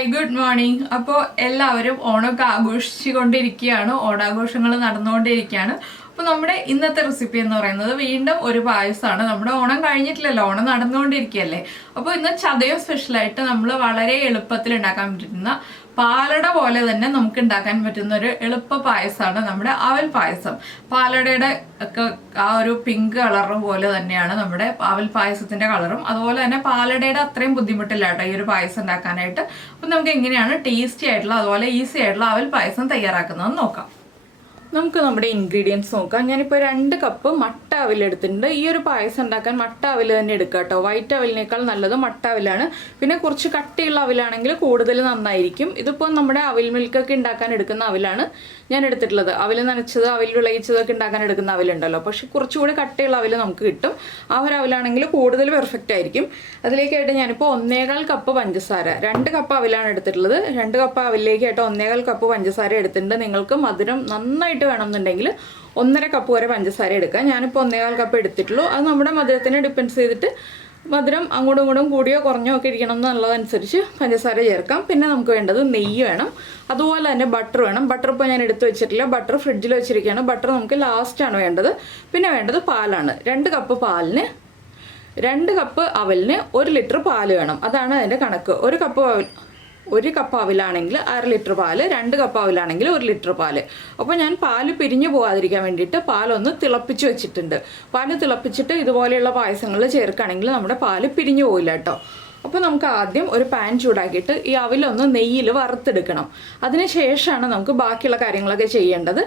Hi good morning. അപ്പോൾ എല്ലാവരും ഓണമൊക്കെ ആഘോഷിച്ചുകൊണ്ടിരിക്കുകയാണ്, ഓണാഘോഷങ്ങൾ നടന്നുകൊണ്ടിരിക്കുകയാണ്. അപ്പോൾ നമ്മുടെ ഇന്നത്തെ റെസിപ്പി എന്ന് പറയുന്നത് വീണ്ടും ഒരു പായസമാണ്. നമ്മുടെ ഓണം കഴിഞ്ഞിട്ടില്ലല്ലോ, ഓണം നടന്നുകൊണ്ടിരിക്കുകയല്ലേ. അപ്പോൾ ഇന്ന് ചതയം സ്പെഷ്യലായിട്ട് നമ്മൾ വളരെ എളുപ്പത്തിൽ ഉണ്ടാക്കാൻ പറ്റുന്ന പാലട പോലെ തന്നെ നമുക്ക് ഉണ്ടാക്കാൻ പറ്റുന്ന ഒരു എളുപ്പ പായസമാണ് നമ്മുടെ അവൽ പായസം. പാലടയുടെ ഒക്കെ ആ ഒരു പിങ്ക് കളർ പോലെ തന്നെയാണ് നമ്മുടെ അവൽ പായസത്തിന്റെ കളറും. അതുപോലെ തന്നെ പാലടയുടെ അത്രയും ബുദ്ധിമുട്ടില്ല കേട്ടോ ഈ ഒരു പായസം ഉണ്ടാക്കാനായിട്ട്. അപ്പം നമുക്ക് എങ്ങനെയാണ് ടേസ്റ്റി ആയിട്ടുള്ള അതുപോലെ ഈസി ആയിട്ടുള്ള അവൽ പായസം തയ്യാറാക്കുന്നത് നോക്കാം. നമുക്ക് നമ്മുടെ ഇൻഗ്രീഡിയൻസ് നോക്കാം. ഞാനിപ്പോൾ 2 കപ്പ് മട്ട അവിൽ എടുത്തിട്ടുണ്ട്. ഈ ഒരു പായസം ഉണ്ടാക്കാൻ മട്ട അവിൽ തന്നെ എടുക്കുക കേട്ടോ. വൈറ്റ് അവിലിനേക്കാൾ നല്ലത് മട്ട അവിലാണ്. പിന്നെ കുറച്ച് കട്ടിയുള്ള അവിലാണെങ്കിൽ കൂടുതൽ നന്നായിരിക്കും. ഇതിപ്പോൾ നമ്മുടെ അവിൽ മിൽക്കൊക്കെ ഉണ്ടാക്കാൻ എടുക്കുന്ന അവിലാണ് ഞാൻ എടുത്തിട്ടുള്ളത്. അവിൽ നനച്ചത്, അവിൽ വിളയിച്ചതൊക്കെ ഉണ്ടാക്കാൻ എടുക്കുന്ന അവിലുണ്ടല്ലോ, പക്ഷെ കുറച്ചുകൂടി കട്ടിയുള്ള അവിൽ നമുക്ക് കിട്ടും. ആ ഒരു അവിലാണെങ്കിൽ കൂടുതൽ പെർഫെക്റ്റ് ആയിരിക്കും. അതിലേക്കായിട്ട് ഞാനിപ്പോൾ 1.25 കപ്പ് പഞ്ചസാര, 2 കപ്പ് അവിലാണ് എടുത്തിട്ടുള്ളത്. 2 കപ്പ് അവിലേക്കായിട്ട് 1.25 കപ്പ് പഞ്ചസാര എടുത്തിട്ടുണ്ട്. നിങ്ങൾക്ക് മധുരം നന്നായിട്ട് വേണമെന്നുണ്ടെങ്കിൽ 1.5 കപ്പ് വരെ പഞ്ചസാര എടുക്കാം. ഞാനിപ്പോൾ 1.25 കപ്പ് എടുത്തിട്ടുള്ളൂ. അത് നമ്മുടെ മധുരത്തിനെ ഡിപ്പെൻസ് ചെയ്തിട്ട് മധുരം അങ്ങോട്ടും ഇങ്ങോട്ടും കൂടിയോ കുറഞ്ഞോ ഒക്കെ ഇരിക്കണം എന്നുള്ളതനുസരിച്ച് പഞ്ചസാര ചേർക്കാം. പിന്നെ നമുക്ക് വേണ്ടത് നെയ്യ് വേണം, അതുപോലെ തന്നെ ബട്ടർ വേണം. ബട്ടർ ഇപ്പോൾ ഞാൻ എടുത്ത് വെച്ചിട്ടില്ല, ബട്ടർ ഫ്രിഡ്ജിൽ വെച്ചിരിക്കുകയാണ്. ബട്ടർ നമുക്ക് ലാസ്റ്റാണ് വേണ്ടത്. പിന്നെ വേണ്ടത് പാലാണ്. 2 കപ്പ് പാലിന് 2 കപ്പ് അവലിന് 1 ലിറ്റർ പാല് വേണം. അതാണ് അതിൻ്റെ കണക്ക്. 1 കപ്പ് അവിലാണെങ്കിൽ 1/2 ലിറ്റർ പാല്, 2 കപ്പ് അവിലാണെങ്കിൽ 1 ലിറ്റർ പാല്. അപ്പോൾ ഞാൻ പാല് പിരിഞ്ഞു പോകാതിരിക്കാൻ വേണ്ടിയിട്ട് പാലൊന്ന് തിളപ്പിച്ച് വെച്ചിട്ടുണ്ട്. പാല് തിളപ്പിച്ചിട്ട് ഇതുപോലെയുള്ള പായസങ്ങളിൽ ചേർക്കുകയാണെങ്കിൽ നമ്മുടെ പാല് പിരിഞ്ഞു പോകില്ല കേട്ടോ. അപ്പോൾ നമുക്ക് ആദ്യം ഒരു പാൻ ചൂടാക്കിയിട്ട് ഈ അവിലൊന്ന് നെയ്യിൽ വറുത്തെടുക്കണം. അതിന് ശേഷമാണ് നമുക്ക് ബാക്കിയുള്ള കാര്യങ്ങളൊക്കെ ചെയ്യേണ്ടത്.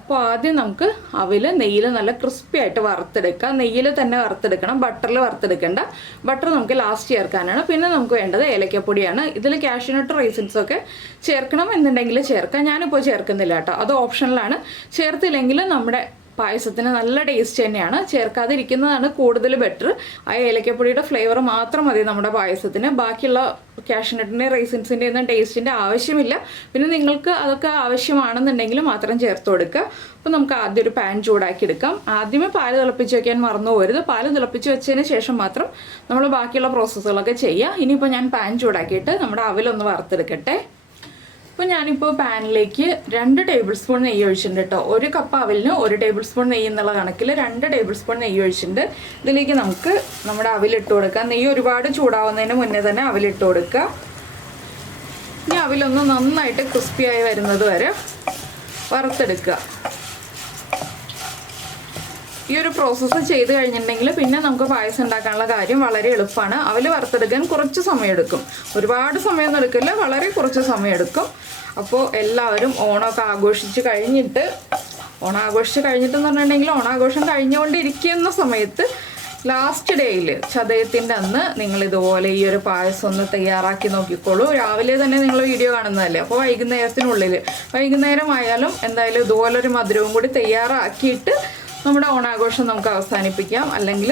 അപ്പോൾ ആദ്യം നമുക്ക് അവിൽ നെയ്യിൽ നല്ല ക്രിസ്പി ആയിട്ട് വറുത്തെടുക്കാം. നെയ്യിൽ തന്നെ വറുത്തെടുക്കണം, ബട്ടറിൽ വറുത്തെടുക്കേണ്ട. ബട്ടർ നമുക്ക് ലാസ്റ്റ് ചേർക്കാനാണ്. പിന്നെ നമുക്ക് വേണ്ടത് ഏലക്കപ്പൊടിയാണ്. ഇതിൽ കാഷ്യൂനട്ട് റൈസിൻസൊക്കെ ചേർക്കണം എന്നുണ്ടെങ്കിൽ ചേർക്കാം. ഞാനിപ്പോൾ ചേർക്കുന്നില്ല കേട്ടോ, അത് ഓപ്ഷണലാണ്. ചേർത്തില്ലെങ്കിൽ നമ്മുടെ പായസത്തിന് നല്ല ടേസ്റ്റ് തന്നെയാണ്. ചേർക്കാതിരിക്കുന്നതാണ് കൂടുതൽ ബെറ്റർ. ആ ഏലക്കപ്പൊടിയുടെ ഫ്ലേവർ മാത്രം മതി നമ്മുടെ പായസത്തിന്. ബാക്കിയുള്ള കാഷ്യൂനട്ടിൻ്റെ റൈസിൻസിൻ്റെ ഒന്നും ടേസ്റ്റിൻ്റെ ആവശ്യമില്ല. പിന്നെ നിങ്ങൾക്ക് അതൊക്കെ ആവശ്യമാണെന്നുണ്ടെങ്കിൽ മാത്രം ചേർത്ത് കൊടുക്കുക. അപ്പോൾ നമുക്ക് ആദ്യം ഒരു പാൻ ചൂടാക്കി എടുക്കാം. ആദ്യമേ പാല് തിളപ്പിച്ച് വയ്ക്കാൻ മറന്നു പോകരുത്. പാല് തിളപ്പിച്ച് വെച്ചതിന് ശേഷം മാത്രം നമ്മൾ ബാക്കിയുള്ള പ്രോസസ്സുകളൊക്കെ ചെയ്യുക. ഇനിയിപ്പോൾ ഞാൻ പാൻ ചൂടാക്കിയിട്ട് നമ്മുടെ അവിലൊന്ന് വറുത്തെടുക്കട്ടെ. അപ്പോൾ ഞാനിപ്പോൾ പാനിലേക്ക് 2 ടേബിൾ സ്പൂൺ നെയ്യ് ഒഴിച്ചിട്ടുണ്ട് കേട്ടോ. 1 കപ്പ് അവലിന് 1 ടേബിൾ സ്പൂൺ നെയ്യ് എന്നുള്ള കണക്കിൽ 2 ടേബിൾ സ്പൂൺ നെയ്യ് ഒഴിച്ചിട്ടുണ്ട്. ഇതിലേക്ക് നമുക്ക് നമ്മുടെ അവിലിട്ട് കൊടുക്കാം. നെയ്യ് ഒരുപാട് ചൂടാവുന്നതിന് മുന്നേ തന്നെ അവിലിട്ട് കൊടുക്കുക. ഇനി അവിലൊന്ന് നന്നായിട്ട് ക്രിസ്പിയായി വരുന്നത് വരെ വറുത്തെടുക്കുക. ഈ ഒരു പ്രോസസ്സ് ചെയ്ത് കഴിഞ്ഞിട്ടുണ്ടെങ്കിൽ പിന്നെ നമുക്ക് പായസം ഉണ്ടാക്കാനുള്ള കാര്യം വളരെ എളുപ്പമാണ്. അവൽ വറുത്തെടുക്കാൻ കുറച്ച് സമയമെടുക്കും, ഒരുപാട് സമയമൊന്നും എടുക്കില്ല, വളരെ കുറച്ച് സമയമെടുക്കും. അപ്പോൾ എല്ലാവരും ഓണമൊക്കെ ആഘോഷിച്ച് കഴിഞ്ഞിട്ട് എന്ന് പറഞ്ഞിട്ടുണ്ടെങ്കിൽ ഓണാഘോഷം കഴിഞ്ഞുകൊണ്ടിരിക്കുന്ന സമയത്ത് ലാസ്റ്റ് ഡേയിൽ ചതയത്തിൻ്റെ അന്ന് നിങ്ങൾ ഇതുപോലെ ഈ ഒരു പായസം ഒന്ന് തയ്യാറാക്കി നോക്കിക്കോളൂ. രാവിലെ തന്നെ നിങ്ങൾ വീഡിയോ കാണുന്നതല്ലേ, അപ്പോൾ വൈകുന്നേരം ആയാലും എന്തായാലും ഇതുപോലൊരു മധുരവും കൂടി തയ്യാറാക്കിയിട്ട് നമ്മുടെ ഓണാഘോഷം നമുക്ക് അവസാനിപ്പിക്കാം. അല്ലെങ്കിൽ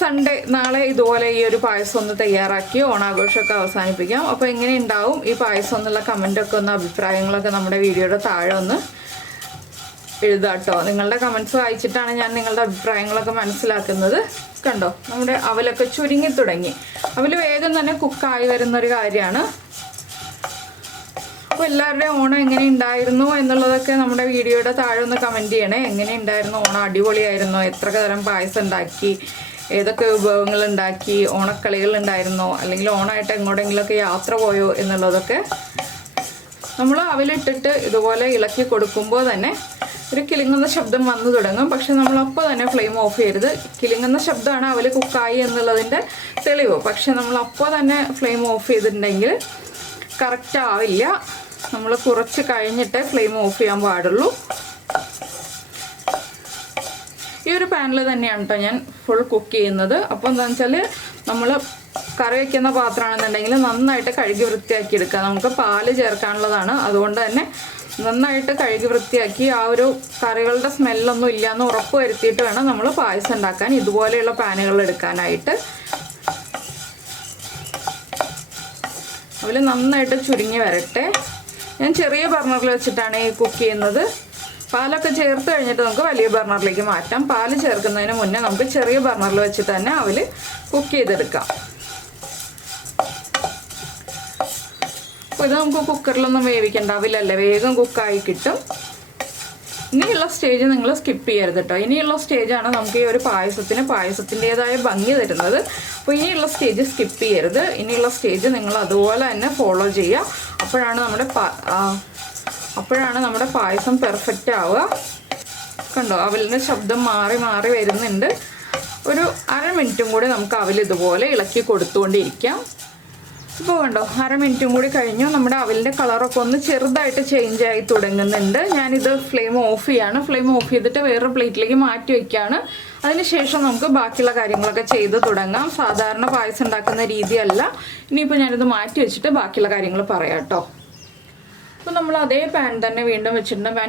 സൺഡേ നാളെ ഇതുപോലെ ഈ ഒരു പായസം ഒന്ന് തയ്യാറാക്കി ഓണാഘോഷമൊക്കെ അവസാനിപ്പിക്കാം. അപ്പോൾ എങ്ങനെ ഉണ്ടാവും ഈ പായസം എന്നുള്ള കമൻറ്റൊക്കെ ഒന്ന്, അഭിപ്രായങ്ങളൊക്കെ നമ്മുടെ വീഡിയോയുടെ താഴെ ഒന്ന് എഴുതാം കേട്ടോ. നിങ്ങളുടെ കമൻറ്റ്സ് വായിച്ചിട്ടാണ് ഞാൻ നിങ്ങളുടെ അഭിപ്രായങ്ങളൊക്കെ മനസ്സിലാക്കുന്നത്. കണ്ടോ, നമ്മുടെ അവലൊക്കെ ചുരുങ്ങി തുടങ്ങി. അവൽ വേഗം തന്നെ കുക്കായി വരുന്നൊരു കാര്യമാണ്. അപ്പോൾ എല്ലാവരുടെയും ഓണം എങ്ങനെ ഉണ്ടായിരുന്നു എന്നുള്ളതൊക്കെ നമ്മുടെ വീഡിയോയുടെ താഴെ ഒന്ന് കമൻറ്റ് ചെയ്യണേ. എങ്ങനെ ഉണ്ടായിരുന്നു ഓണം? അടിപൊളിയായിരുന്നോ? എത്ര തരം പായസം ഉണ്ടാക്കി? ഏതൊക്കെ വിഭവങ്ങൾ ഉണ്ടാക്കി? ഓണക്കളികൾ ഉണ്ടായിരുന്നോ? അല്ലെങ്കിൽ ഓണമായിട്ട് എങ്ങോട്ടെങ്കിലുമൊക്കെ യാത്ര പോയോ എന്നുള്ളതൊക്കെ. നമ്മൾ അവിലിട്ടിട്ട് ഇതുപോലെ ഇളക്കി കൊടുക്കുമ്പോൾ തന്നെ ഒരു കിലുങ്ങുന്ന ശബ്ദം വന്നു തുടങ്ങും. പക്ഷെ നമ്മളപ്പോൾ തന്നെ ഫ്ലെയിം ഓഫ് ചെയ്യരുത്. കിലുങ്ങുന്ന ശബ്ദമാണ് അവൽ കുക്കായി എന്നുള്ളതിൻ്റെ തെളിവ്. പക്ഷെ നമ്മളപ്പോൾ തന്നെ ഫ്ലെയിം ഓഫ് ചെയ്തിട്ടുണ്ടെങ്കിൽ കറക്റ്റ് ആവില്ല. നമ്മൾ കുറച്ച് കഴിഞ്ഞിട്ടേ ഫ്ലെയിം ഓഫ് ചെയ്യാൻ പാടുള്ളൂ. ഈ ഒരു പാനിൽ തന്നെയാണ് കേട്ടോ ഞാൻ ഫുൾ കുക്ക് ചെയ്യുന്നത്. അപ്പോൾ എന്താണെന്ന് വെച്ചാൽ നമ്മൾ കറി വയ്ക്കുന്ന പാത്രമാണെന്നുണ്ടെങ്കിൽ നന്നായിട്ട് കഴുകി വൃത്തിയാക്കി എടുക്കുക. നമുക്ക് പാല് ചേർക്കാനുള്ളതാണ്. അതുകൊണ്ട് തന്നെ നന്നായിട്ട് കഴുകി വൃത്തിയാക്കി ആ ഒരു കറികളുടെ സ്മെല്ലൊന്നും ഇല്ലയെന്ന് ഉറപ്പ് വരുത്തിയിട്ട് വേണം നമ്മൾ പായസം ഉണ്ടാക്കാൻ ഇതുപോലെയുള്ള പാനുകൾ എടുക്കാനായിട്ട്. അതിൽ നന്നായിട്ട് ചുരുങ്ങി വരട്ടെ. ഞാൻ ചെറിയ ബർണറിൽ വെച്ചിട്ടാണ് ഈ കുക്ക് ചെയ്യുന്നത്. പാലൊക്കെ ചേർത്ത് കഴിഞ്ഞിട്ട് നമുക്ക് വലിയ ബർണറിലേക്ക് മാറ്റാം. പാല് ചേർക്കുന്നതിന് മുന്നേ നമുക്ക് ചെറിയ ബർണറിൽ വെച്ചിട്ട് തന്നെ അവൽ കുക്ക് ചെയ്തെടുക്കാം. അപ്പോൾ ഇത് നമുക്ക് കുക്കറിലൊന്നും വേവിക്കേണ്ട, അവിലല്ലേ, വേഗം കുക്കായി കിട്ടും. ഇനിയുള്ള സ്റ്റേജ് നിങ്ങൾ സ്കിപ്പ് ചെയ്യരുത് കേട്ടോ. ഇനിയുള്ള സ്റ്റേജാണ് നമുക്ക് ഈ ഒരു പായസത്തിൻ്റെതായ ഭംഗി തരുന്നത്. അപ്പോൾ ഇനിയുള്ള സ്റ്റേജ് സ്കിപ്പ് ചെയ്യരുത്. ഇനിയുള്ള സ്റ്റേജ് നിങ്ങൾ അതുപോലെ തന്നെ ഫോളോ ചെയ്യുക. അപ്പോഴാണ് നമ്മുടെ പായസം പെർഫെക്റ്റ് ആവുക. കണ്ടോ, അവലിൻ്റെ ശബ്ദം മാറി മാറി വരുന്നുണ്ട്. ഒരു അരമിനിറ്റും കൂടി നമുക്ക് അവൽ ഇതുപോലെ ഇളക്കി കൊടുത്തുകൊണ്ടിരിക്കാം. ഇപ്പോൾ കണ്ടോ, അരമിനിറ്റും കൂടി കഴിഞ്ഞു. നമ്മുടെ അവലിൻ്റെ കളറൊക്കെ ഒന്ന് ചെറുതായിട്ട് ചേഞ്ച് ആയി തുടങ്ങുന്നുണ്ട്. ഞാനിത് ഫ്ലെയിം ഓഫ് ചെയ്യാണ്. ഫ്ലെയിം ഓഫ് ചെയ്തിട്ട് വേറൊരു പ്ലേറ്റിലേക്ക് മാറ്റി വയ്ക്കുകയാണ്. അതിനുശേഷം നമുക്ക് ബാക്കിയുള്ള കാര്യങ്ങളൊക്കെ ചെയ്ത് തുടങ്ങാം. സാധാരണ പായസം ഉണ്ടാക്കുന്ന രീതിയല്ല. ഇനിയിപ്പോൾ ഞാനിത് മാറ്റി വെച്ചിട്ട് ബാക്കിയുള്ള കാര്യങ്ങൾ പറയാം കേട്ടോ. അപ്പോൾ നമ്മൾ അതേ പാൻ തന്നെ വീണ്ടും വെച്ചിട്ടുണ്ട്.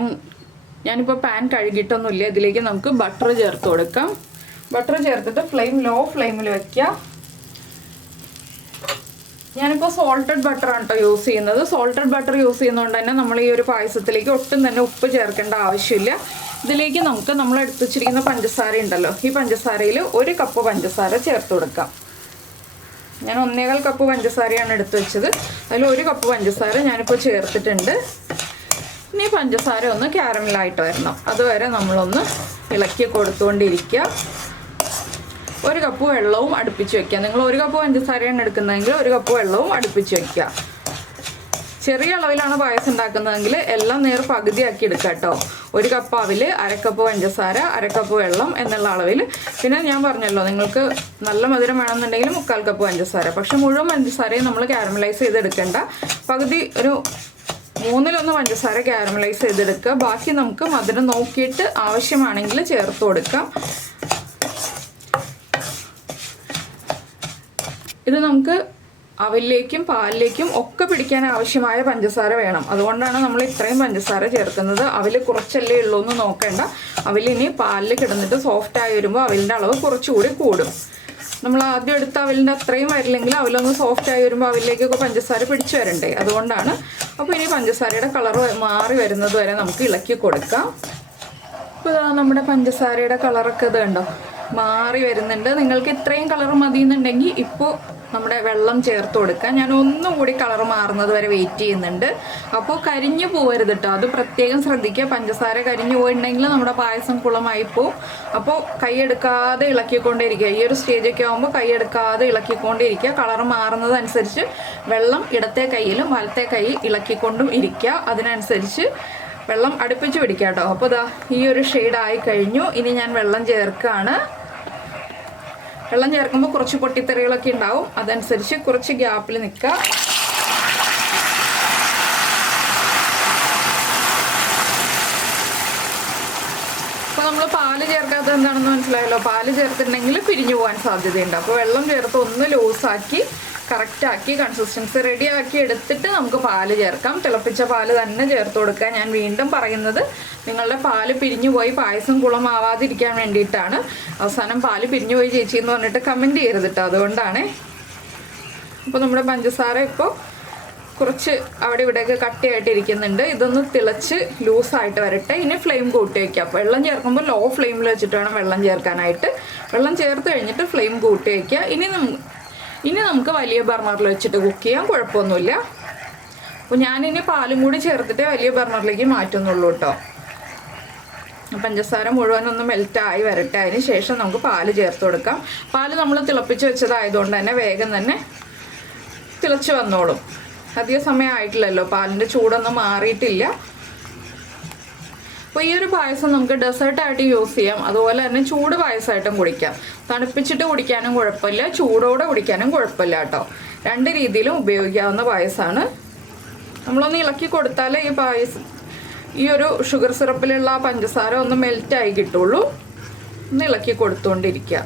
ഞാനിപ്പോൾ പാൻ കഴുകിയിട്ടൊന്നുമില്ല. ഇതിലേക്ക് നമുക്ക് ബട്ടർ ചേർത്ത് കൊടുക്കാം. ബട്ടർ ചേർത്തിട്ട് ഫ്ലെയിം ലോ ഫ്ലെയിമിൽ വയ്ക്കുക. ഞാനിപ്പോൾ സോൾട്ടഡ് ബട്ടറാണ് കേട്ടോ യൂസ് ചെയ്യുന്നത്. സോൾട്ടഡ് ബട്ടർ യൂസ് ചെയ്യുന്നതുകൊണ്ട് തന്നെ നമ്മൾ ഈ ഒരു പായസത്തിലേക്ക് ഒട്ടും തന്നെ ഉപ്പ് ചേർക്കേണ്ട ആവശ്യമില്ല. ഇതിലേക്ക് നമുക്ക് നമ്മൾ എടുത്ത് വെച്ചിരിക്കുന്ന പഞ്ചസാര ഉണ്ടല്ലോ, ഈ പഞ്ചസാരയിൽ 1 കപ്പ് പഞ്ചസാര ചേർത്ത് കൊടുക്കാം. ഞാൻ 1.25 കപ്പ് പഞ്ചസാരയാണ് എടുത്ത് വെച്ചത്. അതിൽ 1 കപ്പ് പഞ്ചസാര ഞാനിപ്പോൾ ചേർത്തിട്ടുണ്ട്. ഇനി പഞ്ചസാര ഒന്ന് ക്യാരമലായിട്ട് വരണം. അതുവരെ നമ്മളൊന്ന് ഇളക്കി കൊടുത്തുകൊണ്ടിരിക്കുക. 1 കപ്പ് വെള്ളവും അടുപ്പിച്ച് വയ്ക്കുക. നിങ്ങൾ 1 കപ്പ് പഞ്ചസാരയാണ് എടുക്കുന്നതെങ്കിൽ 1 കപ്പ് വെള്ളവും അടുപ്പിച്ച് വയ്ക്കുക. ചെറിയ അളവിലാണ് പായസം ഉണ്ടാക്കുന്നതെങ്കിൽ എല്ലാം നേർ പകുതിയാക്കി എടുക്കുക കേട്ടോ. 1 കപ്പ് അവിൽ, 1/2 കപ്പ് പഞ്ചസാര, 1/2 കപ്പ് വെള്ളം എന്നുള്ള അളവിൽ. പിന്നെ ഞാൻ പറഞ്ഞല്ലോ, നിങ്ങൾക്ക് നല്ല മധുരം വേണമെന്നുണ്ടെങ്കിൽ 3/4 കപ്പ് പഞ്ചസാര. പക്ഷെ മുഴുവൻ പഞ്ചസാരയും നമ്മൾ ക്യാരമലൈസ് ചെയ്തെടുക്കേണ്ട. പകുതി ഒരു 1/3 പഞ്ചസാര ക്യാരമലൈസ് ചെയ്തെടുക്കുക. ബാക്കി നമുക്ക് മധുരം നോക്കിയിട്ട് ആവശ്യമാണെങ്കിൽ ചേർത്ത് കൊടുക്കാം. ഇത് നമുക്ക് അവിലേക്കും പാലിലേക്കും ഒക്കെ പിടിക്കാൻ ആവശ്യമായ പഞ്ചസാര വേണം. അതുകൊണ്ടാണ് നമ്മൾ ഇത്രയും പഞ്ചസാര ചേർക്കുന്നത്. അവിൽ കുറച്ചല്ലേ ഉള്ളൂ എന്ന് നോക്കേണ്ട. അവിലിനി പാലിൽ കിടന്നിട്ട് സോഫ്റ്റായി വരുമ്പോൾ അവിലിൻ്റെ അളവ് കുറച്ചുകൂടി കൂടും. നമ്മൾ ആദ്യം എടുത്ത അവിലിൻ്റെ അത്രയും വരില്ലെങ്കിൽ അവിലൊന്ന് സോഫ്റ്റായി വരുമ്പോൾ അവിലേക്കൊക്കെ പഞ്ചസാര പിടിച്ചു വരണ്ടേ, അതുകൊണ്ടാണ്. അപ്പോൾ ഇനി പഞ്ചസാരയുടെ കളർ മാറി വരുന്നത് വരെ നമുക്ക് ഇളക്കി കൊടുക്കാം. ഇപ്പോൾ നമ്മുടെ പഞ്ചസാരയുടെ കളറൊക്കെ ഇത് കണ്ടോ മാറി വരുന്നുണ്ട്. നിങ്ങൾക്ക് ഇത്രയും കളർ മതിയെന്നുണ്ടെങ്കിൽ ഇപ്പോൾ നമ്മുടെ വെള്ളം ചേർത്ത് കൊടുക്കാം. ഞാൻ ഒന്നുകൂടി കളർ മാറുന്നത് വരെ വെയിറ്റ് ചെയ്യുന്നുണ്ട്. അപ്പോൾ കരിഞ്ഞു പോകരുത് കേട്ടോ, അത് പ്രത്യേകം ശ്രദ്ധിക്കുക. പഞ്ചസാര കരിഞ്ഞു പോയിട്ടുണ്ടെങ്കിൽ നമ്മുടെ പായസം കുളമായിപ്പോവും. അപ്പോൾ കൈയെടുക്കാതെ ഇളക്കിക്കൊണ്ടിരിക്കുക. ഈ ഒരു സ്റ്റേജൊക്കെ ആകുമ്പോൾ കൈയെടുക്കാതെ ഇളക്കിക്കൊണ്ടിരിക്കുക. കളർ മാറുന്നതനുസരിച്ച് വെള്ളം ഇടത്തെ കൈയിലും വലത്തെ കൈ ഇളക്കിക്കൊണ്ടും ഇരിക്കുക. അതിനനുസരിച്ച് വെള്ളം അടുപ്പിച്ച് പിടിക്കുക കേട്ടോ. അപ്പോൾ ഇതാ ഈ ഒരു ഷെയ്ഡായി കഴിഞ്ഞു. ഇനി ഞാൻ വെള്ളം ചേർക്കുകയാണ്. വെള്ളം ചേർക്കുമ്പോൾ കുറച്ച് പൊട്ടിത്തെറികളൊക്കെ ഉണ്ടാവും. അതനുസരിച്ച് കുറച്ച് ഗ്യാപ്പിൽ നിൽക്കുക. അപ്പോൾ നമ്മൾ പാല് ചേർക്കാത്തത് എന്താണെന്ന് മനസ്സിലായല്ലോ. പാല് ചേർത്തിട്ടുണ്ടെങ്കിൽ പിരിഞ്ഞു പോകാൻ സാധ്യതയുണ്ട്. അപ്പോൾ വെള്ളം ചേർത്ത് ഒന്ന് ലൂസാക്കി കറക്റ്റാക്കി കൺസിസ്റ്റൻസി റെഡിയാക്കി എടുത്തിട്ട് നമുക്ക് പാല് ചേർക്കാം. തിളപ്പിച്ച പാല് തന്നെ ചേർത്ത് കൊടുക്കുക. ഞാൻ വീണ്ടും പറയുന്നത് നിങ്ങളുടെ പാല് പിരിഞ്ഞു പോയി പായസം കുളമാവാതിരിക്കാൻ വേണ്ടിയിട്ടാണ്. അവസാനം പാല് പിരിഞ്ഞു പോയി ചേച്ചി എന്ന് പറഞ്ഞിട്ട് കമൻറ്റ് ചെയ്യരുത് കേട്ടോ, അതുകൊണ്ടാണ്. അപ്പോൾ നമ്മുടെ പഞ്ചസാര ഇപ്പോൾ കുറച്ച് അവിടെ ഇവിടെയൊക്കെ കട്ടിയായിട്ടിരിക്കുന്നുണ്ട്. ഇതൊന്ന് തിളച്ച് ലൂസായിട്ട് വരട്ടെ. ഇനി ഫ്ലെയിം കൂട്ടി വയ്ക്കാം. വെള്ളം ചേർക്കുമ്പോൾ ലോ ഫ്ലെയിമിൽ വെച്ചിട്ട് വേണം വെള്ളം ചേർക്കാനായിട്ട്. വെള്ളം ചേർത്ത് കഴിഞ്ഞിട്ട് ഫ്ലെയിം കൂട്ടി വയ്ക്കുക. ഇനി നമുക്ക് വലിയ ബർണറിൽ വെച്ചിട്ട് കുക്ക് ചെയ്യാം, കുഴപ്പമൊന്നുമില്ല. അപ്പോൾ ഞാനിനി പാലും കൂടി ചേർത്തിട്ട് വലിയ ബർണറിലേക്ക് മാറ്റുന്നുള്ളൂ കേട്ടോ. പഞ്ചസാര മുഴുവനൊന്ന് മെൽറ്റായി വരട്ടെ. അതിന് ശേഷം നമുക്ക് പാല് ചേർത്ത് കൊടുക്കാം. പാല് നമ്മൾ തിളപ്പിച്ച് വെച്ചതായതുകൊണ്ട് തന്നെ വേഗം തന്നെ തിളച്ച് വന്നോളും. അധിക സമയം ആയിട്ടില്ലല്ലോ, പാലിൻ്റെ ചൂടൊന്നും മാറിയിട്ടില്ല. അപ്പോൾ ഈ ഒരു പായസം നമുക്ക് ഡെസേർട്ടായിട്ട് യൂസ് ചെയ്യാം. അതുപോലെ തന്നെ ചൂട് പായസമായിട്ടും കുടിക്കാം. തണുപ്പിച്ചിട്ട് കുടിക്കാനും കുഴപ്പമില്ല, ചൂടോടെ കുടിക്കാനും കുഴപ്പമില്ല കേട്ടോ. 2 രീതിയിലും ഉപയോഗിക്കാവുന്ന പായസമാണ്. നമ്മളൊന്ന് ഇളക്കി കൊടുത്താൽ ഈ ഒരു ഷുഗർ സിറപ്പിലുള്ള പഞ്ചസാര ഒന്ന് മെൽറ്റായി കിട്ടുള്ളൂ. ഒന്ന് ഇളക്കി കൊടുത്തുകൊണ്ടിരിക്കുക.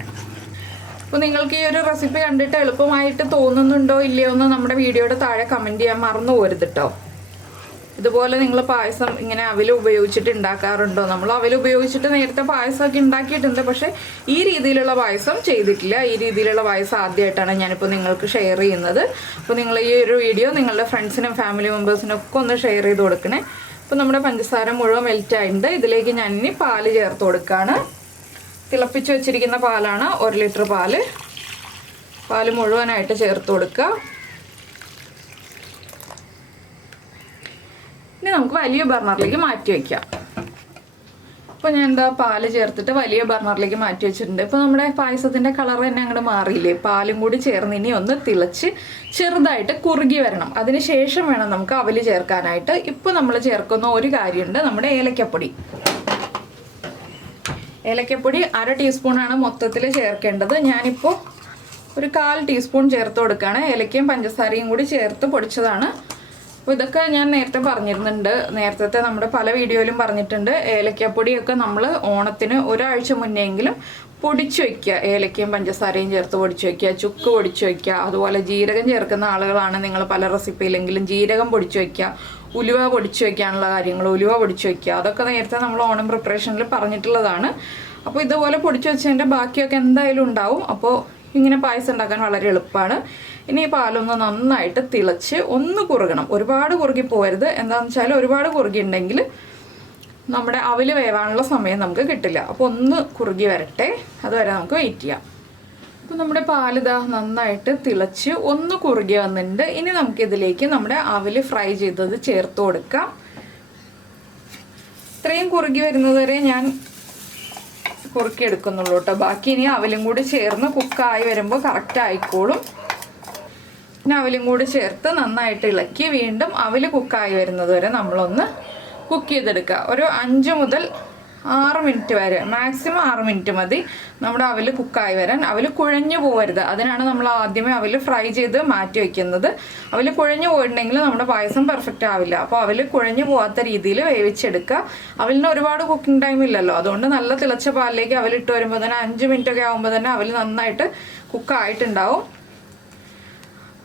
അപ്പോൾ നിങ്ങൾക്ക് ഈ ഒരു റെസിപ്പി കണ്ടിട്ട് എളുപ്പമായിട്ട് തോന്നുന്നുണ്ടോ ഇല്ലയോ എന്ന് നമ്മുടെ വീഡിയോയുടെ താഴെ കമൻറ്റ് ചെയ്യാൻ മറന്നു പോരുത് കേട്ടോ. ഇതുപോലെ നിങ്ങൾ പായസം ഇങ്ങനെ അവിൽ ഉപയോഗിച്ചിട്ട് ഉണ്ടാക്കാറുണ്ടോ? നമ്മൾ അവിൽ ഉപയോഗിച്ചിട്ട് നേരത്തെ പായസമൊക്കെ ഉണ്ടാക്കിയിട്ടുണ്ട്, പക്ഷേ ഈ രീതിയിലുള്ള പായസം ചെയ്തിട്ടില്ല. ഈ രീതിയിലുള്ള പായസം ആദ്യമായിട്ടാണ് ഞാനിപ്പോൾ നിങ്ങൾക്ക് ഷെയർ ചെയ്യുന്നത്. അപ്പോൾ നിങ്ങൾ ഈ ഒരു വീഡിയോ നിങ്ങളുടെ ഫ്രണ്ട്സിനും ഫാമിലി മെമ്പേഴ്സിനും ഒക്കെ ഒന്ന് ഷെയർ ചെയ്ത് കൊടുക്കണേ. അപ്പോൾ നമ്മുടെ പഞ്ചസാര മുഴുവൻ മെൽറ്റായിട്ടുണ്ട്. ഇതിലേക്ക് ഞാൻ ഇനി പാല് ചേർത്ത് കൊടുക്കുകയാണ്. തിളപ്പിച്ച് വെച്ചിരിക്കുന്ന പാലാണ്, 1 ലിറ്റർ പാല്. പാല് മുഴുവനായിട്ട് ചേർത്ത് കൊടുക്കുക. ഇനി നമുക്ക് വലിയ ബർണറിലേക്ക് മാറ്റി വയ്ക്കാം. ഇപ്പോൾ ഞാൻ എന്താ പാല് ചേർത്തിട്ട് വലിയ ബർണറിലേക്ക് മാറ്റി വെച്ചിട്ടുണ്ട്. ഇപ്പോൾ നമ്മുടെ പായസത്തിൻ്റെ കളർ തന്നെ അങ്ങോട്ട് മാറിയില്ലേ? പാലും കൂടി ചേർന്ന് ഇനി ഒന്ന് തിളച്ച് ചെറുതായിട്ട് കുറുകി വരണം. അതിന് ശേഷം വേണം നമുക്ക് അവല് ചേർക്കാനായിട്ട്. ഇപ്പോൾ നമ്മൾ ചേർക്കുന്ന ഒരു കാര്യമുണ്ട്, നമ്മുടെ ഏലക്കപ്പൊടി. ഏലക്കപ്പൊടി 1/2 ടീസ്പൂണാണ് മൊത്തത്തിൽ ചേർക്കേണ്ടത്. ഞാനിപ്പോൾ ഒരു 1/4 ടീസ്പൂൺ ചേർത്ത് കൊടുക്കുകയാണ്. ഏലക്കയും പഞ്ചസാരയും കൂടി ചേർത്ത് പൊടിച്ചതാണ്. അപ്പോൾ ഇതൊക്കെ ഞാൻ നേരത്തെ പറഞ്ഞിരുന്നുണ്ട്, നേരത്തെ നമ്മുടെ പല വീഡിയോയിലും പറഞ്ഞിട്ടുണ്ട്. ഏലക്കപ്പൊടിയൊക്കെ നമ്മൾ ഓണത്തിന് ഒരാഴ്ച മുന്നെയെങ്കിലും പൊടിച്ചു വയ്ക്കുക. ഏലക്കയും പഞ്ചസാരയും ചേർത്ത് പൊടിച്ചു വയ്ക്കുക, ചുക്ക് പൊടിച്ചു വയ്ക്കുക. അതുപോലെ ജീരകം ചേർക്കുന്ന ആളുകളാണ് നിങ്ങൾ പല റെസിപ്പിയിലെങ്കിലും ജീരകം പൊടിച്ചു വയ്ക്കുക, ഉലുവ പൊടിച്ചു വയ്ക്കാനുള്ള കാര്യങ്ങൾ ഉലുവ പൊടിച്ചു വയ്ക്കുക. അതൊക്കെ നേരത്തെ നമ്മൾ ഓണം പ്രിപ്പറേഷനിൽ പറഞ്ഞിട്ടുള്ളതാണ്. അപ്പോൾ ഇതുപോലെ പൊടിച്ചു വെച്ചതിൻ്റെ ബാക്കിയൊക്കെ എന്തായാലും ഉണ്ടാവും. അപ്പോൾ ഇങ്ങനെ പായസം ഉണ്ടാക്കാൻ വളരെ എളുപ്പമാണ്. ഇനി ഈ പാലൊന്ന് നന്നായിട്ട് തിളച്ച് ഒന്ന് കുറുകണം. ഒരുപാട് കുറുകി പോകരുത്. എന്താണെന്ന് വെച്ചാൽ ഒരുപാട് കുറുകി ഉണ്ടെങ്കിൽ നമ്മുടെ അവല് വേവാനുള്ള സമയം നമുക്ക് കിട്ടില്ല. അപ്പോൾ ഒന്ന് കുറുകി വരട്ടെ, അതുവരെ നമുക്ക് വെയിറ്റ് ചെയ്യാം. അപ്പോൾ നമ്മുടെ പാലിതാ നന്നായിട്ട് തിളച്ച് ഒന്ന് കുറുകി വന്നിട്ടുണ്ട്. ഇനി നമുക്കിതിലേക്ക് നമ്മുടെ അവല് ഫ്രൈ ചെയ്തത് ചേർത്ത് കൊടുക്കാം. ഇത്രയും കുറുകി വരുന്നത് വരെ ഞാൻ കുറുക്കി എടുക്കുന്നുള്ളൂ കേട്ടോ. ബാക്കി ഇനി അവലും കൂടി ചേർന്ന് കുക്കായി വരുമ്പോൾ കറക്റ്റ് ആയിക്കോളും. പിന്നെ അവലും കൂടി ചേർത്ത് നന്നായിട്ട് ഇളക്കി വീണ്ടും അവല് കുക്കായി വരുന്നത് വരെ നമ്മളൊന്ന് കുക്ക് ചെയ്തെടുക്കുക. ഒരു 5 മുതൽ 6 മിനിറ്റ് വരെ, മാക്സിമം 6 മിനിറ്റ് മതി നമ്മുടെ അവല് കുക്കായി വരാൻ. അവല് കുഴഞ്ഞു പോകരുത്, അതിനാണ് നമ്മൾ ആദ്യമേ അവല് ഫ്രൈ ചെയ്ത് മാറ്റി വയ്ക്കുന്നത്. അവല് കുഴഞ്ഞു പോയിട്ടുണ്ടെങ്കിൽ നമ്മുടെ പായസം പെർഫെക്റ്റ് ആവില്ല. അപ്പോൾ അവല് കുഴഞ്ഞു പോകാത്ത രീതിയിൽ വേവിച്ചെടുക്കുക. അവലിന് ഒരുപാട് കുക്കിംഗ് ടൈം ഇല്ലല്ലോ, അതുകൊണ്ട് നല്ല തിളച്ച പാലിലേക്ക് അവലിട്ട് വരുമ്പോൾ തന്നെ 5 മിനിറ്റ് ഒക്കെ ആകുമ്പോൾ തന്നെ അവല് നന്നായിട്ട് കുക്കായിട്ടുണ്ടാവും.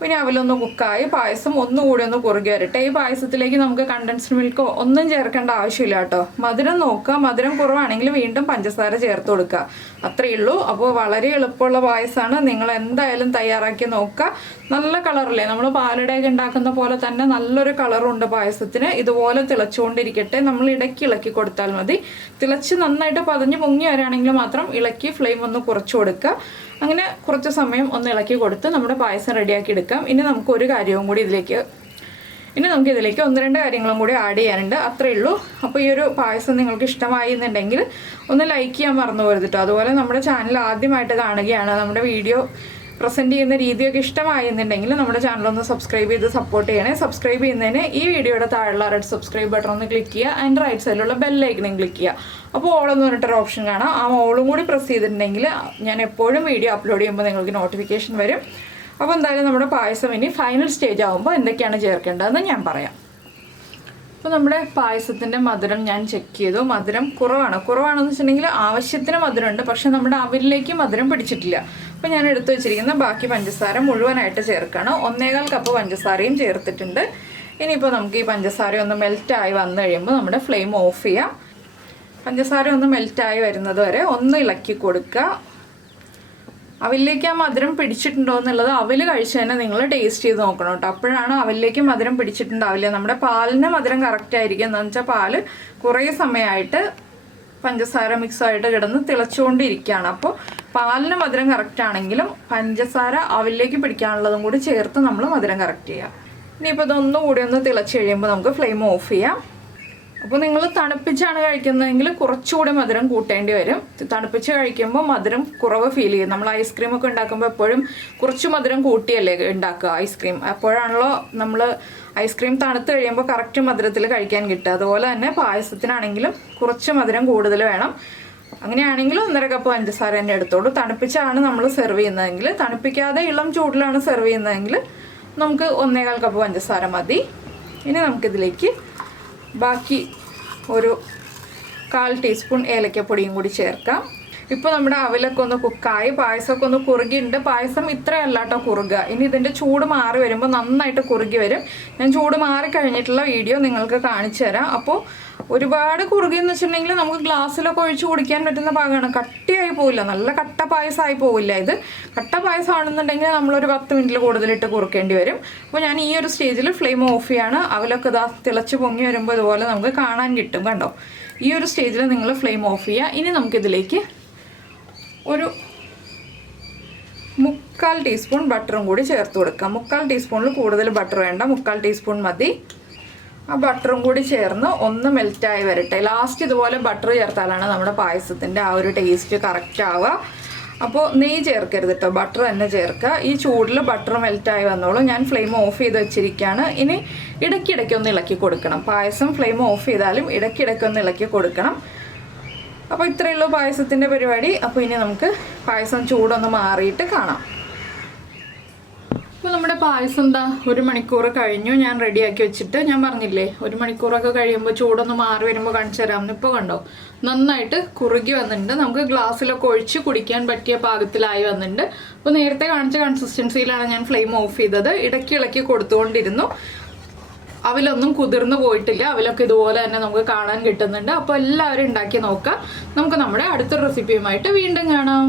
പിന്നെ അവലൊന്ന് കുക്കായി പായസം ഒന്നുകൂടി ഒന്ന് കുറുകി വരട്ടെ. ഈ പായസത്തിലേക്ക് നമുക്ക് കണ്ടൻസ്ഡ് മിൽക്കോ ഒന്നും ചേർക്കേണ്ട ആവശ്യമില്ല കേട്ടോ. മധുരം നോക്കുക, മധുരം കുറവാണെങ്കിൽ വീണ്ടും പഞ്ചസാര ചേർത്ത് കൊടുക്കുക, അത്രയേ ഉള്ളൂ. അപ്പോൾ വളരെ എളുപ്പമുള്ള പായസമാണ്. നിങ്ങൾ എന്തായാലും തയ്യാറാക്കി നോക്കുക. നല്ല കളറില്ലേ, നമ്മൾ പാലടയൊക്കെ ഉണ്ടാക്കുന്ന പോലെ തന്നെ നല്ലൊരു കളറുണ്ട് പായസത്തിന്. ഇതുപോലെ തിളച്ചുകൊണ്ടിരിക്കട്ടെ, നമ്മൾ ഇടയ്ക്ക് ഇളക്കി കൊടുത്താൽ മതി. തിളച്ച് നന്നായിട്ട് പതഞ്ഞ് പൊങ്ങി വരാണെങ്കിൽ മാത്രം ഇളക്കി ഫ്ലെയിം ഒന്ന് കുറച്ച് കൊടുക്കുക. അങ്ങനെ കുറച്ച് സമയം ഒന്ന് ഇളക്കി കൊടുത്ത് നമ്മുടെ പായസം റെഡിയാക്കി എടുക്കാം. ഇനി നമുക്കൊരു കാര്യവും കൂടി ഇതിലേക്ക് 1-2 കാര്യങ്ങളും കൂടി ആഡ് ചെയ്യാനുണ്ട്, അത്രയേ ഉള്ളൂ. അപ്പോൾ ഈ ഒരു പായസം നിങ്ങൾക്ക് ഇഷ്ടമായി എന്നുണ്ടെങ്കിൽ ഒന്ന് ലൈക്ക് ചെയ്യാൻ മറന്നു പോകരുത് കേട്ടോ. അതുപോലെ നമ്മുടെ ചാനൽ ആദ്യമായിട്ട് കാണുകയാണ്, നമ്മുടെ വീഡിയോ പ്രസൻറ്റ് ചെയ്യുന്ന രീതിയൊക്കെ ഇഷ്ടമായി എന്നുണ്ടെങ്കിൽ നമ്മുടെ ചാനലൊന്ന് സബ്സ്ക്രൈബ് ചെയ്ത് സപ്പോർട്ട് ചെയ്യണേ. സബ്സ്ക്രൈബ് ചെയ്യുന്നതിന് ഈ വീഡിയോയുടെ താഴെയുള്ള റെഡ് സബ്സ്ക്രൈബ് ബട്ടൺ ഒന്ന് ക്ലിക്ക് ചെയ്യുക, ആൻഡ് റൈറ്റ് സൈഡിലുള്ള ബെല്ലൈക്കണും ക്ലിക്ക് ചെയ്യുക. അപ്പോൾ ഓളെന്ന് പറഞ്ഞിട്ടൊരു ഓപ്ഷൻ കാണാം. ആ ഓളും കൂടി പ്രസ് ചെയ്തിട്ടുണ്ടെങ്കിൽ ഞാൻ എപ്പോഴും വീഡിയോ അപ്ലോഡ് ചെയ്യുമ്പോൾ നിങ്ങൾക്ക് നോട്ടിഫിക്കേഷൻ വരും. അപ്പോൾ എന്തായാലും നമ്മുടെ പായസം ഇനി ഫൈനൽ സ്റ്റേജ് ആകുമ്പോൾ എന്തൊക്കെയാണ് ചേർക്കേണ്ടതെന്ന് ഞാൻ പറയാം. അപ്പോൾ നമ്മുടെ പായസത്തിൻ്റെ മധുരം ഞാൻ ചെക്ക് ചെയ്തു. മധുരം കുറവാണെന്ന് വെച്ചിട്ടുണ്ടെങ്കിൽ ആവശ്യത്തിന് മധുരമുണ്ട്, പക്ഷെ നമ്മുടെ അവലിലേക്ക് മധുരം പിടിച്ചിട്ടില്ല. അപ്പോൾ ഞാൻ എടുത്തു വെച്ചിരിക്കുന്ന ബാക്കി പഞ്ചസാര മുഴുവനായിട്ട് ചേർക്കണം. 1.25 കപ്പ് പഞ്ചസാരയും ചേർത്തിട്ടുണ്ട്. ഇനിയിപ്പോൾ നമുക്ക് ഈ പഞ്ചസാര ഒന്ന് മെൽറ്റായി വന്നു കഴിയുമ്പോൾ നമ്മുടെ ഫ്ലെയിം ഓഫ് ചെയ്യാം. പഞ്ചസാര ഒന്ന് മെൽറ്റായി വരുന്നത് വരെ ഒന്ന് ഇളക്കി കൊടുക്കുക. അവലിലേക്ക് ആ മധുരം പിടിച്ചിട്ടുണ്ടോ എന്നുള്ളത് അവല് കഴിച്ച് തന്നെ നിങ്ങൾ ടേസ്റ്റ് ചെയ്ത് നോക്കണം കേട്ടോ. അപ്പോഴാണ് അവലിലേക്ക് മധുരം പിടിച്ചിട്ടുണ്ടാവില്ല. നമ്മുടെ പാലിന് മധുരം കറക്റ്റ് ആയിരിക്കും. എന്താണെന്ന് വെച്ചാൽ പാല് കുറേ സമയമായിട്ട് പഞ്ചസാര മിക്സായിട്ട് കിടന്ന് തിളച്ചുകൊണ്ടിരിക്കുകയാണ്. അപ്പോൾ പാലിന് മധുരം കറക്റ്റ് ആണെങ്കിലും പഞ്ചസാര അവലിലേക്ക് പിടിക്കാനുള്ളതും കൂടി ചേർത്ത് നമ്മൾ മധുരം കറക്റ്റ് ചെയ്യാം. ഇനിയിപ്പോൾ ഇതൊന്നുകൂടി ഒന്ന് തിളച്ച് കഴിയുമ്പോൾ നമുക്ക് ഫ്ലെയിം ഓഫ് ചെയ്യാം. അപ്പോൾ നിങ്ങൾ തണുപ്പിച്ചാണ് കഴിക്കുന്നതെങ്കിൽ കുറച്ചുകൂടി മധുരം കൂട്ടേണ്ടി വരും. തണുപ്പിച്ച് കഴിക്കുമ്പോൾ മധുരം കുറവ് ഫീൽ ചെയ്യും. നമ്മൾ ഐസ്ക്രീമൊക്കെ ഉണ്ടാക്കുമ്പോൾ എപ്പോഴും കുറച്ച് മധുരം കൂട്ടിയല്ലേ ഉണ്ടാക്കുക ഐസ്ക്രീം. അപ്പോഴാണല്ലോ നമ്മൾ ഐസ്ക്രീം തണുത്ത് കഴിയുമ്പോൾ കറക്റ്റ് മധുരത്തിൽ കഴിക്കാൻ കിട്ടുക. അതുപോലെ തന്നെ പായസത്തിനാണെങ്കിലും കുറച്ച് മധുരം കൂടുതൽ വേണം. അങ്ങനെയാണെങ്കിൽ 1.5 കപ്പ് പഞ്ചസാര തന്നെ എടുത്തോളൂ. തണുപ്പിച്ചാണ് നമ്മൾ സെർവ് ചെയ്യുന്നതെങ്കിൽ, തണുപ്പിക്കാതെ ഇളം ചൂടിലാണ് സെർവ് ചെയ്യുന്നതെങ്കിൽ നമുക്ക് 1.25 കപ്പ് പഞ്ചസാര മതി. ഇനി നമുക്കിതിലേക്ക് ബാക്കി ഒരു 1/4 ടീസ്പൂൺ ഏലക്കപ്പൊടിയും കൂടി ചേർക്കാം. ഇപ്പോൾ നമ്മുടെ അവലൊക്കെ ഒന്ന് കുക്കായി പായസമൊക്കെ ഒന്ന് കുറുകിയുണ്ട്. പായസം ഇത്രയല്ല കേട്ടോ കുറുക. ഇനി ഇതിൻ്റെ ചൂട് മാറി വരുമ്പോൾ നന്നായിട്ട് കുറുകി വരും. ഞാൻ ചൂട് മാറി കഴിഞ്ഞിട്ടുള്ള വീഡിയോ നിങ്ങൾക്ക് കാണിച്ചു തരാം. അപ്പോൾ ഒരുപാട് കുറുകിയെന്ന് വെച്ചിട്ടുണ്ടെങ്കിൽ നമുക്ക് ഗ്ലാസ്സിലൊക്കെ ഒഴിച്ച് കുടിക്കാൻ പറ്റുന്ന പാകമാണ്. കട്ടിയായി പോവില്ല, നല്ല കട്ട പായസമായി പോവില്ല. ഇത് കട്ട പായസമാണെന്നുണ്ടെങ്കിൽ നമ്മളൊരു 10 മിനിറ്റിൽ കൂടുതലിട്ട് കുറുക്കേണ്ടി വരും. അപ്പോൾ ഞാൻ ഈ ഒരു സ്റ്റേജിൽ ഫ്ലെയിം ഓഫ് ചെയ്യാണ്. അവലൊക്കെ ഇതാ തിളച്ച് പൊങ്ങി വരുമ്പോൾ ഇതുപോലെ നമുക്ക് കാണാൻ കിട്ടും, കണ്ടോ. ഈ ഒരു സ്റ്റേജിൽ നിങ്ങൾ ഫ്ലെയിം ഓഫ് ചെയ്യുക. ഇനി നമുക്കിതിലേക്ക് ഒരു 3/4 ടീസ്പൂൺ ബട്ടറും കൂടി ചേർത്ത് കൊടുക്കാം. 3/4 ടീസ്പൂണിൽ കൂടുതൽ ബട്ടർ വേണ്ട, 3/4 ടീസ്പൂൺ മതി. ആ ബട്ടറും കൂടി ചേർന്ന് ഒന്ന് മെൽറ്റായി വരട്ടെ. ലാസ്റ്റ് ഇതുപോലെ ബട്ടർ ചേർത്താലാണ് നമ്മുടെ പായസത്തിൻ്റെ ആ ഒരു ടേസ്റ്റ് കറക്റ്റ് ആവുക. അപ്പോൾ നെയ്യ് ചേർക്കരുത് കേട്ടോ, ബട്ടർ തന്നെ ചേർക്കുക. ഈ ചൂടിൽ ബട്ടർ മെൽറ്റായി വന്നോളൂ. ഞാൻ ഫ്ലെയിം ഓഫ് ചെയ്ത് വെച്ചിരിക്കുകയാണ്. ഇനി ഇടയ്ക്കിടയ്ക്കൊന്ന് ഇളക്കി കൊടുക്കണം. പായസം ഫ്ലെയിം ഓഫ് ചെയ്താലും ഇടയ്ക്കിടയ്ക്കൊന്ന് ഇളക്കി കൊടുക്കണം. അപ്പോൾ ഇത്രയേ ഉള്ളൂ പായസത്തിൻ്റെ പരിപാടി. അപ്പോൾ ഇനി നമുക്ക് പായസം ചൂടൊന്ന് മാറിയിട്ട് കാണാം. അപ്പോൾ നമ്മുടെ പായസം എന്താ 1 മണിക്കൂർ കഴിഞ്ഞു. ഞാൻ റെഡിയാക്കി വെച്ചിട്ട് ഞാൻ പറഞ്ഞില്ലേ 1 മണിക്കൂറൊക്കെ കഴിയുമ്പോൾ ചൂടൊന്ന് മാറി വരുമ്പോൾ കാണിച്ചു തരാമെന്ന്. ഇപ്പോൾ കണ്ടോ നന്നായിട്ട് കുറുകി വന്നിട്ടുണ്ട്. നമുക്ക് ഗ്ലാസ്സിലൊക്കെ ഒഴിച്ച് കുടിക്കാൻ പറ്റിയ പാകത്തിലായി വന്നിട്ടുണ്ട്. അപ്പോൾ നേരത്തെ കാണിച്ച കൺസിസ്റ്റൻസിയിലാണ് ഞാൻ ഫ്ലെയിം ഓഫ് ചെയ്തത്. ഇടയ്ക്ക് ഇളക്കി കൊടുത്തുകൊണ്ടിരുന്നു. അവലൊന്നും കുതിർന്നു പോയിട്ടില്ല. അവലൊക്കെ ഇതുപോലെ തന്നെ നമുക്ക് കാണാൻ കിട്ടുന്നുണ്ട്. അപ്പോൾ എല്ലാവരും ഉണ്ടാക്കി നോക്കാം. നമുക്ക് നമ്മുടെ അടുത്ത റെസിപ്പിയുമായിട്ട് വീണ്ടും കാണാം.